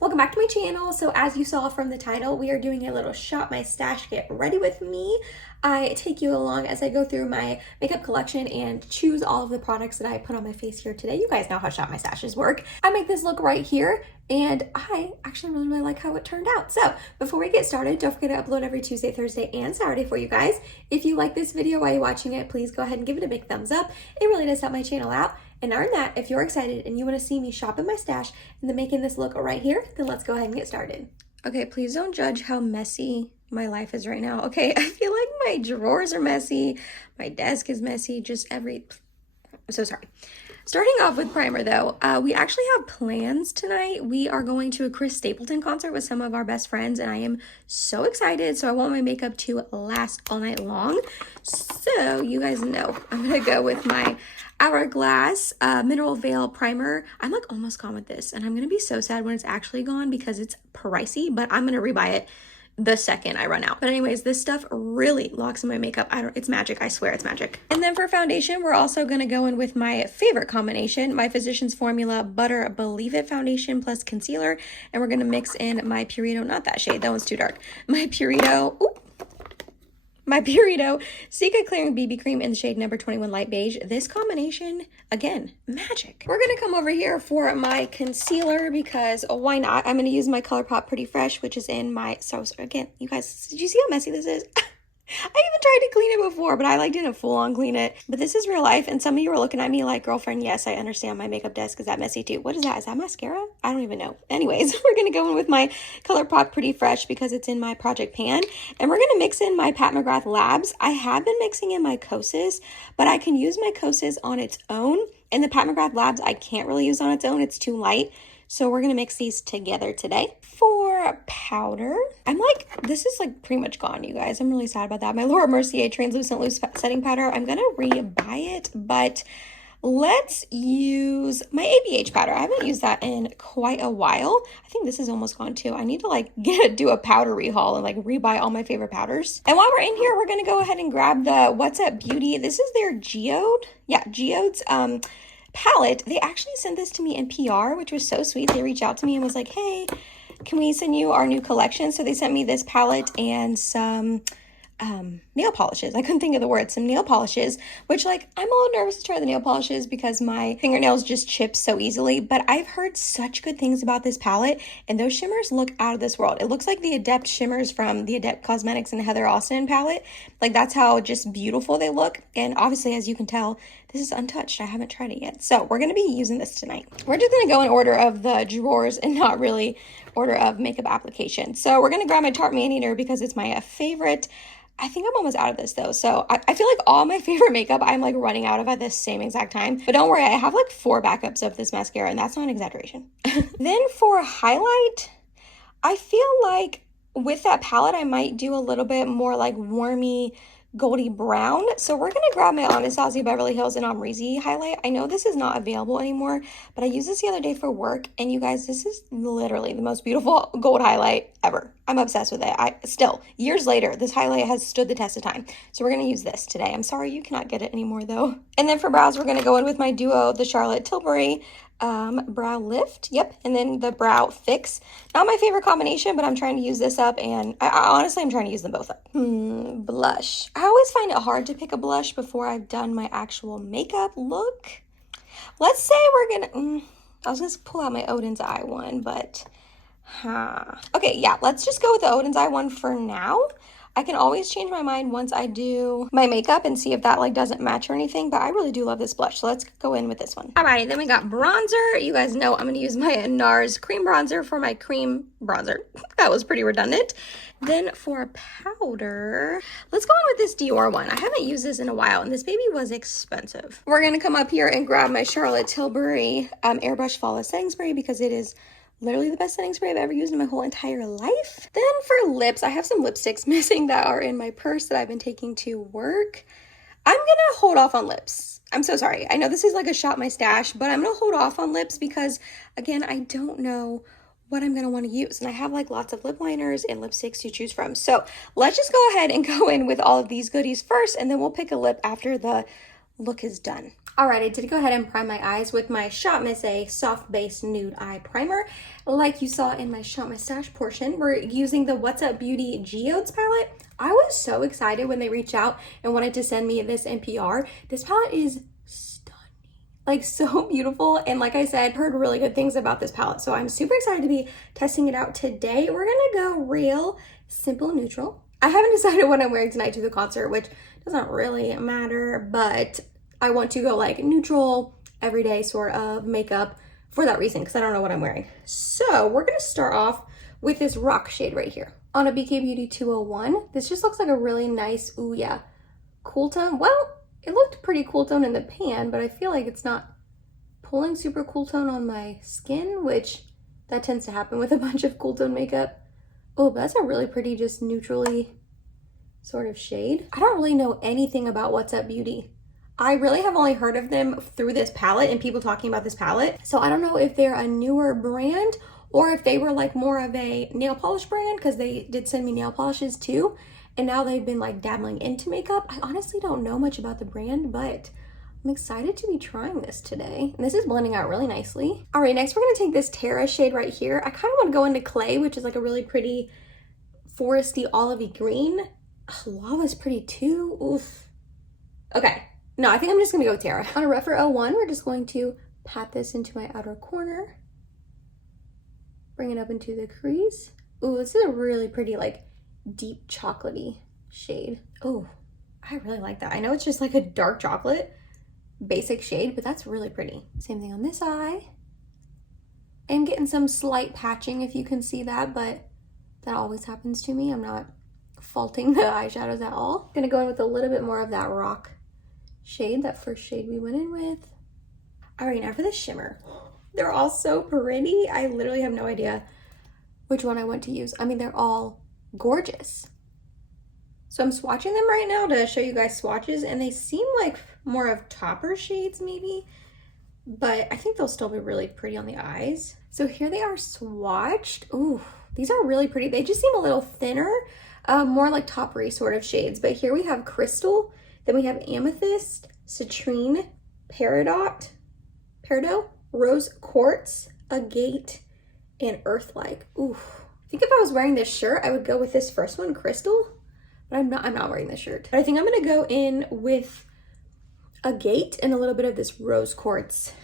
welcome back to my channel. So as you saw from the title, we are doing a little shop my stash, get ready with me. I take you along as I go through my makeup collection and choose all of the products that I put on my face here today. You guys know how shop my stashes work. I make this look right here and I actually really like how it turned out. So before we get started, don't forget to upload every Tuesday, Thursday, and Saturday for you guys. If you like this video while you're watching it, please go ahead and give it a big thumbs up. It really does help my channel out. And other than that, if you're excited and you want to see me shop in my stash and then making this look right here, then let's go ahead and get started. Okay, please don't judge how messy my life is right now. Okay, I feel like my drawers are messy, my desk is messy, I'm so sorry. Starting off with primer though, we actually have plans tonight. We are going to a Chris Stapleton concert with some of our best friends and I am so excited. So I want my makeup to last all night long. So you guys know I'm gonna go with my Hourglass Mineral Veil Primer. I'm like almost gone with this and I'm gonna be so sad when it's actually gone because it's pricey, but I'm gonna rebuy it the second I run out. But anyways, this stuff really locks in my makeup. It's magic. I swear it's magic. And then for foundation, we're also going to go in with my favorite combination, my Physicians Formula Butter Believe It Foundation plus concealer. And we're going to mix in my Purito, not that shade, that one's too dark. My Purito Cica Clearing BB Cream in the shade number 21 Light Beige. This combination, again, magic. We're going to come over here for my concealer because why not? I'm going to use my ColourPop Pretty Fresh, which is in my, so again, you guys, did you see how messy this is? I even tried to clean it before, but I like didn't full on clean it. But this is real life. And some of you were looking at me like, girlfriend, yes, I understand my makeup desk is that messy too. What is that? Is that mascara? I don't even know. Anyways, we're going to go in with my ColourPop Pretty Fresh because it's in my project pan. And we're going to mix in my Pat McGrath Labs. I have been mixing in my Kosas, but I can use my Kosas on its own. And the Pat McGrath Labs, I can't really use on its own. It's too light. So we're going to mix these together today. For powder, this is like pretty much gone, you guys. I'm really sad about that. My Laura Mercier Translucent Loose Setting Powder, I'm going to re-buy it, but let's use my ABH powder. I haven't used that in quite a while. I think this is almost gone too. I need to do a powder rehaul and re-buy all my favorite powders. And while we're in here, we're going to go ahead and grab the What's Up Beauty. This is their Geodes palette. They actually sent this to me in PR, which was so sweet. They reached out to me and was like, hey, can we send you our new collection? So they sent me this palette and some nail polishes. I couldn't think of the word. Some nail polishes, which I'm a little nervous to try the nail polishes because my fingernails just chip so easily, but I've heard such good things about this palette and those shimmers look out of this world. It looks like the Adept shimmers from the Adept Cosmetics and Heather Austin palette. That's how just beautiful they look. And obviously, as you can tell, this is untouched. I haven't tried it yet. So we're going to be using this tonight. We're just going to go in order of the drawers and not really order of makeup application. So we're going to grab my Tarte Maneater because it's my favorite. I think I'm almost out of this though. So I feel like all my favorite makeup I'm running out of at the same exact time. But don't worry, I have 4 backups of this mascara and that's not an exaggeration. Then for highlight, I feel like with that palette, I might do a little bit more warmy goldy brown. So we're going to grab my Anastasia Beverly Hills and Amrezy highlight. I know this is not available anymore, but I used this the other day for work. And you guys, this is literally the most beautiful gold highlight ever. I'm obsessed with it. Still, years later, this highlight has stood the test of time. So we're going to use this today. I'm sorry you cannot get it anymore though. And then for brows, we're going to go in with my duo, the Charlotte Tilbury brow lift. Yep. And then the brow fix. Not my favorite combination, but I'm trying to use this up and honestly, I'm trying to use them both up. Blush. I always find it hard to pick a blush before I've done my actual makeup look. Let's say we're gonna, I was gonna pull out my Odin's Eye one, but, okay, yeah, let's just go with the Odin's Eye one for now. I can always change my mind once I do my makeup and see if that doesn't match or anything, but I really do love this blush. So let's go in with this one. Alrighty, then we got bronzer. You guys know I'm going to use my NARS cream bronzer for my cream bronzer. That was pretty redundant. Then for powder, let's go in with this Dior one. I haven't used this in a while and this baby was expensive. We're going to come up here and grab my Charlotte Tilbury Airbrush Flawless Setting Spray because it is literally the best setting spray I've ever used in my whole entire life. Then for lips, I have some lipsticks missing that are in my purse that I've been taking to work. I'm gonna hold off on lips. I'm so sorry. I know this is a shop my stash, but I'm gonna hold off on lips because again, I don't know what I'm gonna want to use. And I have lots of lip liners and lipsticks to choose from. So let's just go ahead and go in with all of these goodies first, and then we'll pick a lip after the look is done. All right, I did go ahead and prime my eyes with my Shop Miss A Soft Base Nude Eye Primer. Like you saw in my Shop Miss Stash portion, we're using the Up Beauty Geodes palette. I was so excited when they reached out and wanted to send me this NPR. This palette is stunning, like so beautiful. And like I said, heard really good things about this palette. So I'm super excited to be testing it out today. We're gonna go real simple neutral. I haven't decided what I'm wearing tonight to the concert, which doesn't really matter, but I want to go like neutral, everyday sort of makeup for that reason, because I don't know what I'm wearing. So we're gonna start off with this rock shade right here on a BK Beauty 201. This just looks like a really nice, ooh yeah, cool tone. Well, it looked pretty cool tone in the pan, but I feel like it's not pulling super cool tone on my skin, which that tends to happen with a bunch of cool tone makeup. Oh, but that's a really pretty, just neutrally sort of shade. I don't really know anything about What's Up Beauty. I really have only heard of them through this palette and people talking about this palette. So I don't know if they're a newer brand or if they were like more of a nail polish brand, because they did send me nail polishes too. And now they've been like dabbling into makeup. I honestly don't know much about the brand, but I'm excited to be trying this today. And this is blending out really nicely. All right, next we're gonna take this Terra shade right here. I kind of want to go into Clay, which is like a really pretty foresty olivey green. Lava's pretty too, oof. Okay, no, I think I'm just gonna go with Terra. On a Referral 01, we're just going to pat this into my outer corner. Bring it up into the crease. Ooh, this is a really pretty like deep chocolatey shade. Oh, I really like that. I know it's just like a dark chocolate basic shade, but that's really pretty. Same thing on this eye. I'm getting some slight patching if you can see that, but that always happens to me. I'm not faulting the eyeshadows at all. Gonna go in with a little bit more of that rock shade, that first shade we went in with. All right, now for the shimmer. They're all so pretty. I literally have no idea which one I want to use. I mean, they're all gorgeous. So I'm swatching them right now to show you guys swatches, and they seem like more of topper shades maybe, but I think they'll still be really pretty on the eyes. So here they are swatched. Ooh, these are really pretty. They just seem a little thinner, more like toppery sort of shades. But here we have Crystal, then we have Amethyst, Citrine, Peridot, Rose Quartz, Agate, and Earth-like. Ooh, I think if I was wearing this shirt, I would go with this first one, Crystal. But I'm not wearing this shirt. But I think I'm gonna go in with Agate and a little bit of this Rose Quartz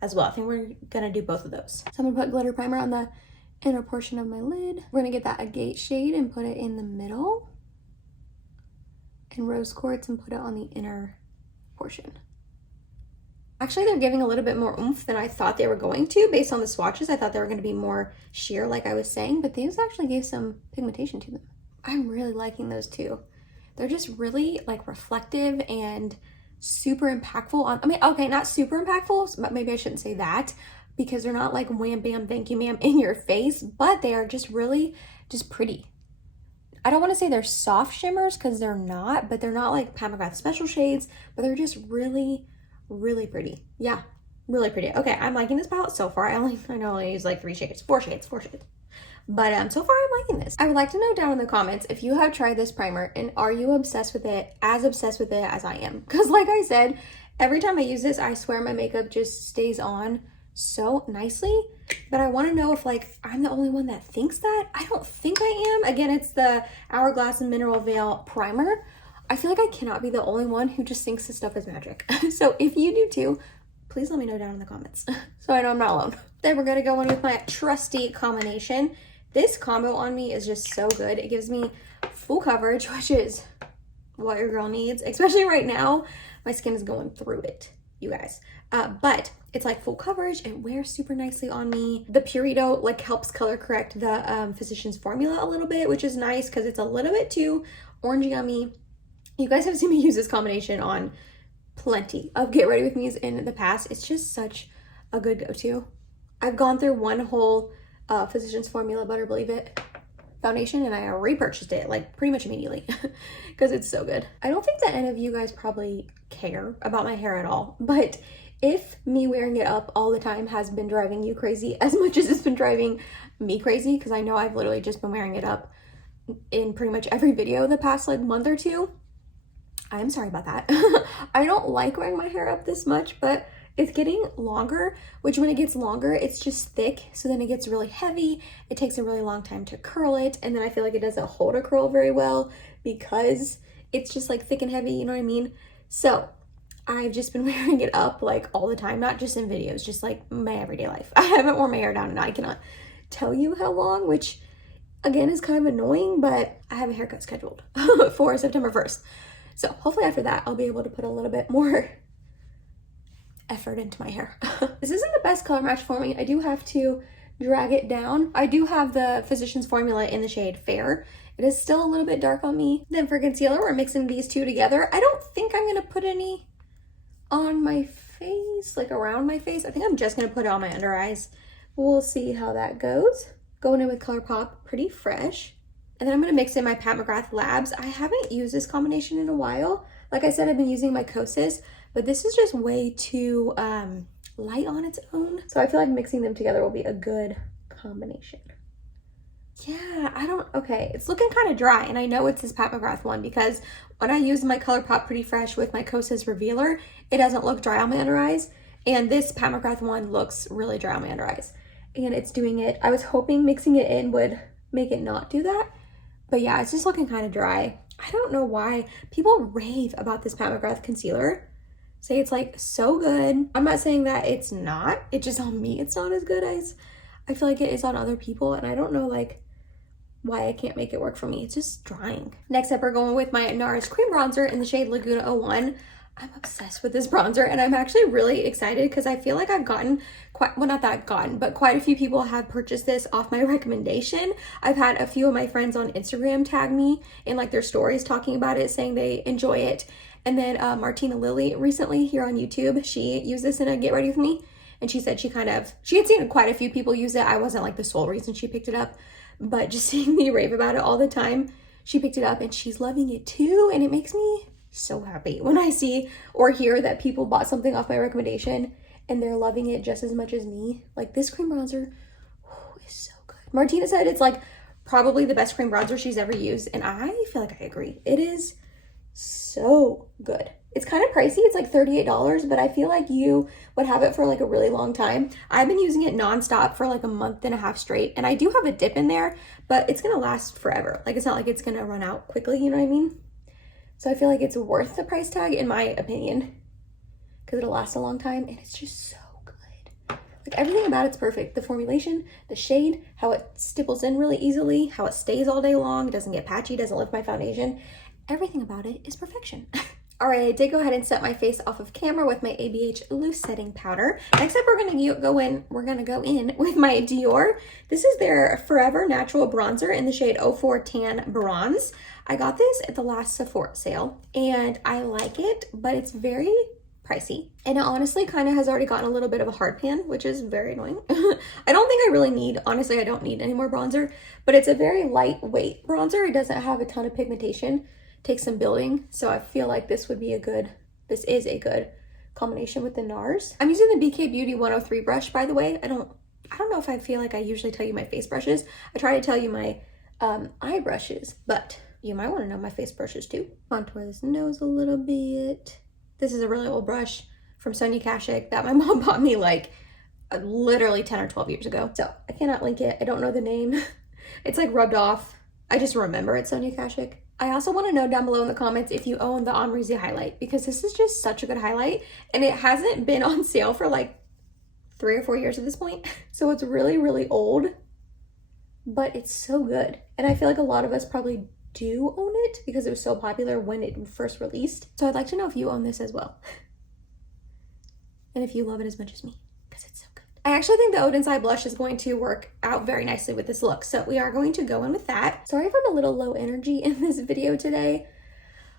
as well. I think we're gonna do both of those. So I'm gonna put glitter primer on the inner portion of my lid. We're gonna get that Agate shade and put it in the middle. And Rose Quartz and put it on the inner portion. Actually, they're giving a little bit more oomph than I thought they were going to based on the swatches. I thought they were gonna be more sheer like I was saying, but these actually gave some pigmentation to them. I'm really liking those too. They're just really like reflective and super impactful on, I mean, okay, not super impactful, but maybe I shouldn't say that because they're not like wham bam thank you ma'am in your face, but they are just really just pretty. I don't want to say they're soft shimmers because they're not, but they're not like Pat McGrath special shades, but they're just really, really pretty. Yeah, really pretty. Okay, I'm liking this palette so far. I know I use like four shades. But so far I'm liking this. I would like to know down in the comments if you have tried this primer and are you obsessed with it as I am? Because like I said, every time I use this, I swear my makeup just stays on so nicely. But I want to know if like I'm the only one that thinks that. I don't think I am. Again, it's the Hourglass and Mineral Veil primer. I feel like I cannot be the only one who just thinks this stuff is magic. So if you do too, please let me know down in the comments so I know I'm not alone. Then we're gonna go in with my trusty combination. This combo on me is just so good. It gives me full coverage, which is what your girl needs, especially right now. My skin is going through it, you guys. But it's like full coverage and wears super nicely on me. The Purito like helps color correct the Physicians Formula a little bit, which is nice because it's a little bit too orangey on me. You guys have seen me use this combination on plenty of Get Ready With Me's in the past. It's just such a good go-to. I've gone through one whole Physicians Formula Butter Believe It foundation and I repurchased it like pretty much immediately because it's so good. I don't think that any of you guys probably care about my hair at all, but if me wearing it up all the time has been driving you crazy as much as it's been driving me crazy, because I know I've literally just been wearing it up in pretty much every video the past like month or two, I'm sorry about that. I don't like wearing my hair up this much, but it's getting longer, which when it gets longer, it's just thick. So then it gets really heavy. It takes a really long time to curl it. And then I feel like it doesn't hold a curl very well because it's just like thick and heavy, you know what I mean? So I've just been wearing it up like all the time, not just in videos, just like my everyday life. I haven't worn my hair down and I cannot tell you how long, which again is kind of annoying, but I have a haircut scheduled for September 1st. So hopefully after that, I'll be able to put a little bit more effort into my hair. This isn't the best color match for me. I do have to drag it down. I do have the Physicians Formula in the shade Fair. It is still a little bit dark on me. Then for concealer, we're mixing these two together. I don't think I'm gonna put any on my face, like around my face. I think I'm just gonna put it on my under eyes. We'll see how that goes. Going in with ColourPop Pretty Fresh. And then I'm gonna mix in my Pat McGrath Labs. I haven't used this combination in a while. Like I said, I've been using my Kosas, but this is just way too light on its own. So I feel like mixing them together will be a good combination. Yeah, okay, it's looking kind of dry, and I know it's this Pat McGrath one because when I use my ColourPop Pretty Fresh with my Kosas Revealer, it doesn't look dry on my under eyes, and this Pat McGrath one looks really dry on my under eyes. And it's doing it. I was hoping mixing it in would make it not do that, but yeah, it's just looking kind of dry. I don't know why. People rave about this Pat McGrath concealer. Say it's like so good. I'm not saying that it's not. It's just on me it's not as good as I feel like it is on other people, and I don't know like why I can't make it work for me. It's just drying. Next up, we're going with my NARS cream bronzer in the shade Laguna 01. I'm obsessed with this bronzer, and I'm actually really excited because I feel like I've gotten quite, well, not that I've gotten, but quite a few people have purchased this off my recommendation. I've had a few of my friends on Instagram tag me in like their stories talking about it, saying they enjoy it. And then Martina Lily recently here on YouTube, she used this in a Get Ready With Me, and she said she had seen quite a few people use it. I wasn't like the sole reason she picked it up, but just seeing me rave about it all the time, she picked it up and she's loving it too, and it makes me so happy when I see or hear that people bought something off my recommendation and they're loving it just as much as me. Like this cream bronzer is so good. Martina said it's like probably the best cream bronzer she's ever used, and I feel like I agree. It is so good. It's kind of pricey. It's like $38, but I feel like you would have it for like a really long time. I've been using it nonstop for like a month and a half straight, and I do have a dip in there, but it's gonna last forever. Like it's not like it's gonna run out quickly, you know what I mean? So I feel like it's worth the price tag in my opinion, because it'll last a long time, and it's just so good. Like everything about it's perfect. The formulation, the shade, how it stipples in really easily, how it stays all day long, it doesn't get patchy, doesn't lift my foundation. Everything about it is perfection. All right, I did go ahead and set my face off of camera with my ABH loose setting powder. Next up, we're gonna go in with my Dior. This is their Forever Natural Bronzer in the shade 04 Tan Bronze. I got this at the last Sephora sale, and I like it, but it's very pricey. And it honestly kind of has already gotten a little bit of a hard pan, which is very annoying. I don't think I really need, honestly, I don't need any more bronzer, but it's a very lightweight bronzer. It doesn't have a ton of pigmentation. Takes some building, so I feel like this is a good combination with the NARS. I'm using the BK Beauty 103 brush, by the way. I don't know if I feel like I usually tell you my face brushes. I try to tell you my eye brushes, but you might want to know my face brushes too. Contour this nose a little bit. This is a really old brush from Sonia Kashuk that my mom bought me like literally 10 or 12 years ago. So I cannot link it. I don't know the name. It's like rubbed off. I just remember it's Sonia Kashuk. I also want to know down below in the comments if you own the Amrezy highlight, because this is just such a good highlight, and it hasn't been on sale for like 3 or 4 years at this point. So it's really, really old, but it's so good. And I feel like a lot of us probably do own it because it was so popular when it first released. So I'd like to know if you own this as well. And if you love it as much as me, because it's so good. I actually think the Odin's Eye blush is going to work out very nicely with this look. So we are going to go in with that. Sorry if I'm a little low energy in this video today.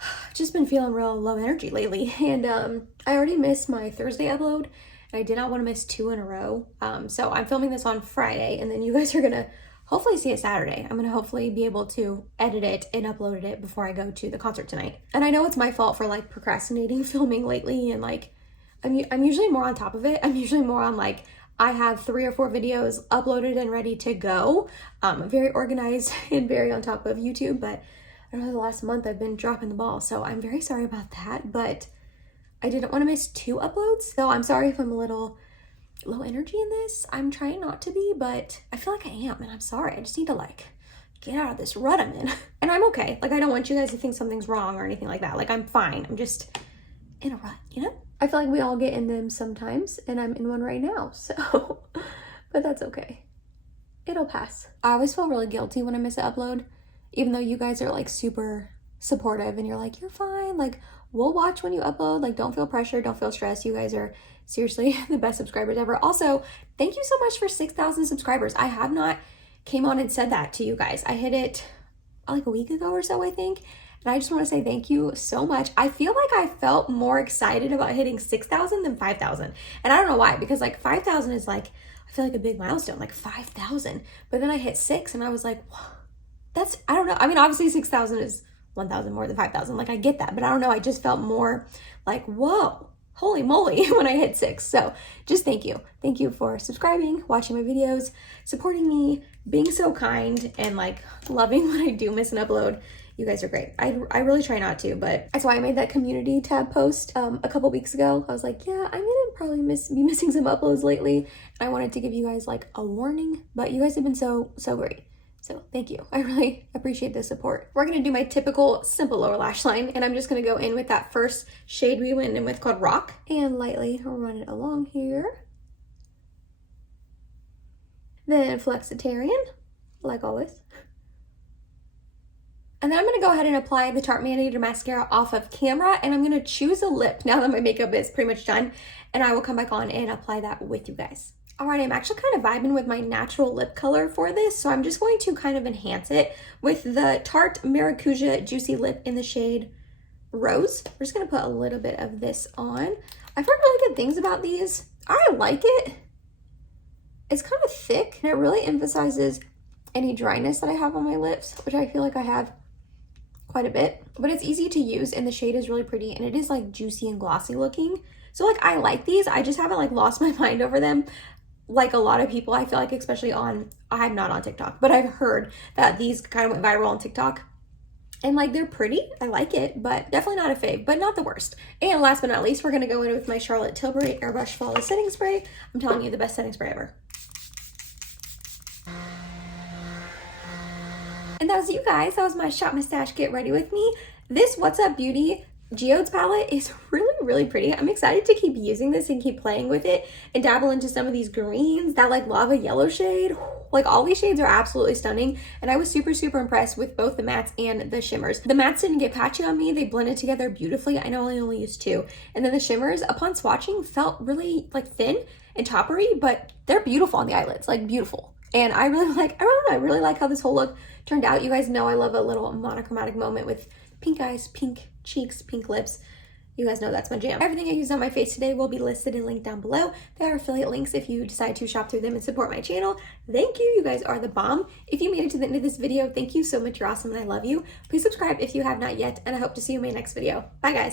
I've just been feeling real low energy lately. And I already missed my Thursday upload, and I did not want to miss 2 in a row. So I'm filming this on Friday, and then you guys are gonna hopefully see it Saturday. I'm gonna hopefully be able to edit it and upload it before I go to the concert tonight. And I know it's my fault for like procrastinating filming lately, and like I'm usually more on top of it. I'm usually more on like, I have 3 or 4 videos uploaded and ready to go. I'm very organized and very on top of YouTube, but I know the last month I've been dropping the ball, so I'm very sorry about that, but I didn't want to miss 2 uploads, so I'm sorry if I'm a little low energy in this. I'm trying not to be, but I feel like I am, and I'm sorry. I just need to like get out of this rut I'm in. And I'm okay. Like, I don't want you guys to think something's wrong or anything like that. Like, I'm fine. I'm just in a rut, you know? I feel like we all get in them sometimes, and I'm in one right now, so, but that's okay. It'll pass. I always feel really guilty when I miss an upload, even though you guys are like super supportive and you're like, you're fine. Like, we'll watch when you upload. Like, don't feel pressure. Don't feel stressed. You guys are seriously the best subscribers ever. Also, thank you so much for 6,000 subscribers. I have not came on and said that to you guys. I hit it like a week ago or so, I think. And I just want to say thank you so much. I feel like I felt more excited about hitting 6,000 than 5,000. And I don't know why, because like 5,000 is like, I feel like a big milestone, like 5,000. But then I hit 6 and I was like, whoa, that's, I don't know. I mean, obviously 6,000 is 1,000 more than 5,000. Like, I get that, but I don't know. I just felt more like, whoa, holy moly, when I hit 6. So just thank you. Thank you for subscribing, watching my videos, supporting me, being so kind, and like loving when I do miss an upload. You guys are great. I really try not to, but that's why I made that community tab post a couple weeks ago. I was like, yeah, I'm gonna probably be missing some uploads lately. And I wanted to give you guys like a warning, but you guys have been so great. So thank you. I really appreciate the support. We're gonna do my typical simple lower lash line, and I'm just gonna go in with that first shade we went in with called Rock, and lightly run it along here. Then Flexitarian, like always. And then I'm gonna go ahead and apply the Tarte Maniator Mascara off of camera, and I'm gonna choose a lip now that my makeup is pretty much done, and I will come back on and apply that with you guys. All right, I'm actually kind of vibing with my natural lip color for this, so I'm just going to kind of enhance it with the Tarte Maracuja Juicy Lip in the shade Rose. We're just gonna put a little bit of this on. I've heard really good things about these. I like it. It's kind of thick, and it really emphasizes any dryness that I have on my lips, which I feel like I have quite a bit, but it's easy to use, and the shade is really pretty, and it is like juicy and glossy looking. So like, I like these. I just haven't like lost my mind over them. Like a lot of people, I feel like, especially on, I'm not on TikTok, but I've heard that these kind of went viral on TikTok, and like, they're pretty. I like it, but definitely not a fave, but not the worst. And last but not least, we're gonna go in with my Charlotte Tilbury Airbrush Flawless Setting Spray. I'm telling you, the best setting spray ever. And that was you guys. That was my Shop My Stash Get Ready With Me. This What's Up Beauty Geodes palette is really pretty. I'm excited to keep using this and keep playing with it and dabble into some of these greens, that like lava yellow shade. Like, all these shades are absolutely stunning, and I was super impressed with both the mattes and the shimmers. The mattes didn't get patchy on me. They blended together beautifully. I know I only used 2. And then the shimmers, upon swatching, felt really like thin and toppery, but they're beautiful on the eyelids, like beautiful. And I really like, I don't know, I really like how this whole look turned out. You guys know I love a little monochromatic moment with pink eyes, pink cheeks, pink lips. You guys know that's my jam. Everything I used on my face today will be listed and linked down below. There are affiliate links if you decide to shop through them and support my channel. Thank you. You guys are the bomb. If you made it to the end of this video, thank you so much. You're awesome and I love you. Please subscribe if you have not yet, and I hope to see you in my next video. Bye, guys.